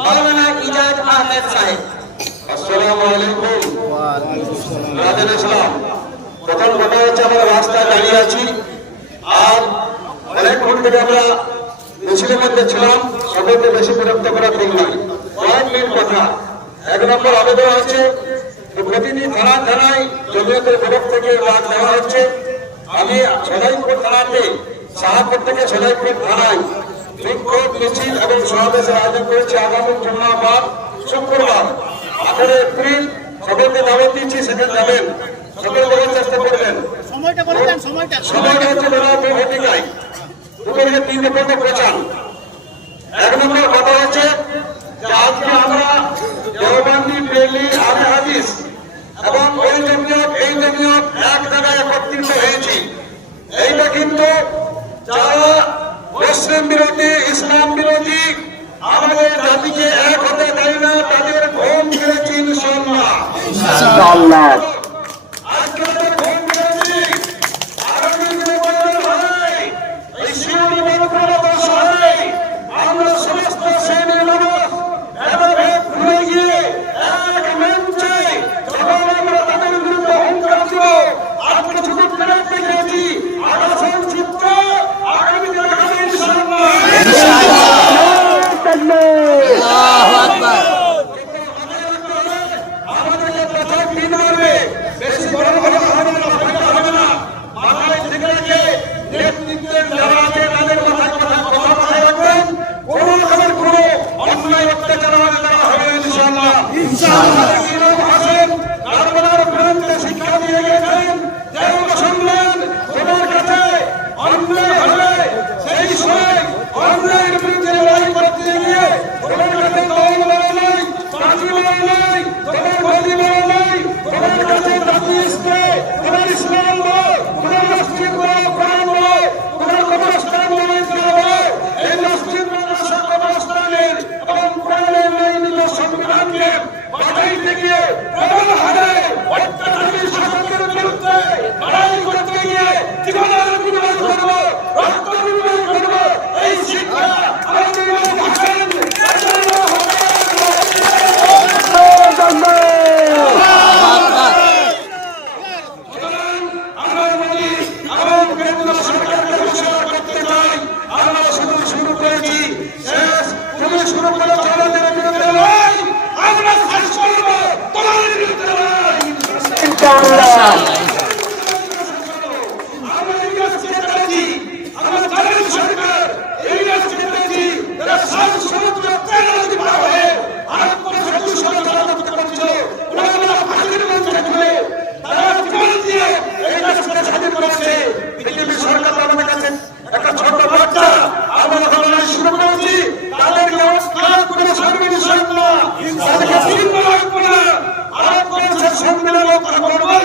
মাওলানা ইজাজ আহমেদ সাহেব। আসসালামু আলাইকুম। রাধে ইসলাম। প্রথম কথা হচ্ছে আমরা রাস্তায় দাঁড়িয়ে আছি আর অনেকক্ষণ থেকে আমরা মিছিলের মধ্যে ছিলাম, সকলকে বেশি বিরক্ত করা ঠিক নয়। কয়েক মিনিট কথা। এক নম্বর আবেদন হচ্ছে প্রতিটি থানায় জমিয়তের তরফ থেকে বাদ দেওয়া হচ্ছে। আমি সদাইপুর থানাতে শাহপুর থেকে সদাইপুর থানায় বিক্ষোভ মিছিল এবং সমাবেশের আয়োজন করেছি আগামী জুম্মাবার শুক্রবার 18 এপ্রিল। সকলকে দাওয়াত দিচ্ছি, সেখানে যাবেন, সকল দেওয়ার চেষ্টা করবেন। সময়টা হচ্ছে বেলা 2:00 দুপুরে 3টে পর্যন্ত পৌঁছান। এক নম্বর কথা হচ্ছে যে আজকে আমরা দেওবন্দি বেলি আহলে হাদিস এবং ওই জমিয়ত এই জমিয়ত এক জায়গায় একত্রিত হয়েছি। এইটা কিন্তু যারা মুসলিম বিরোধী, ইসলাম বিরোধী, আমাদের জাতিকে এক হতে দেয় না, তাদের ঘুম ফিরেছি ইনশাআল্লাহ। আজকে তাদের ঘুম ফিরেছি। আগামী দিনে বলতে হয় এই শিউরি মানুষের সহায় আমরা সমস্ত শ্রেণীর মানুষ ভেদাভেদ ভুলে গিয়ে এক মঞ্চে যখন আমরা তাদের বিরুদ্ধে হুঙ্কার দিব, আজকে শুধু প্রেরণ দেখিয়েছি, আগামী চিত্র আগামী দিনে হবে ইনশাআল্লাহ। আমাদেরকে প্রথম দিন হবে, বেশি বড় বড় হবে না, মাথায় ঠিক রেখে নেতৃত্বের যারা আছে তাদের মাথায় কথা মাথায় রাখবেন। কোনো রকমের কোনো অন্যায় অত্যাচার আমাদের দ্বারা হবে ইনশাআল্লাহ। ইমাম হাসান কারবালার প্রেরণকে শিক্ষা দিয়ে গেছেন যে মুসলমান তোমার কাছে অন্যায় হলে সেই সময় অন্যায়ের বিরুদ্ধে লড়াই করতে গিয়ে তোমার কাছে দল বড় নয়, পার্টি বড় নয়, তোমার গদি বড় নয়, তোমার কাছে জাতি ইসলাম, তোমার ইসলাম নয়, তোমার মসজিদ নয়, কোরআন নয়, তোমার কবরস্থান নয়, এই মসজিদ মাদ্রাসা কবরস্থানের এবং কোরআনের নির্মিত সংবিধানকে বাঁচাইতে গিয়ে প্রবল হারে অত্যাচারী শাসকের বিরুদ্ধে লড়াই করতে গিয়ে জীবনের বিনিময় করবো, রক্ত বিনিময় করবো, এই শিক্ষা আমাদের ইমাম হাসান আমরা বলি এবং কেন্দ্র সরকারকে ঘোষণা করতে চাই, আমরা শুরু করেছি, শেষ তুমি শুরু করেছো আমাদের বিরুদ্ধে লড়াই, আমরা শেষ করবো তোমাদের বিরুদ্ধে লড়াই ইনশাআল্লাহ। আমরা ইংরেজ চেয়েছি, আমরা জানেন সরকার ইংরেজ চেয়েছি, তারা সাত সমুদ্র তেল নদী পার হয়ে ভারতবর্ষ দুঃশত রাজত্ব করছিল, ওনারা ফাঁসির মঞ্চে ঝুলে তারা জীবন দিয়ে এই দেশকে স্বাধীন করেছে। পৃথিবীর সরকার আমাদের কাছে একটা ছোট বাচ্চা আমরা লড়াই শুরু করেছি, তাদেরকে অস্কার করে সর্বনিঃসন্দেহ তাদেরকে চিহ্ন রাখবো না, ভারতবর্ষের সম্মেলন রক্ষা করবো,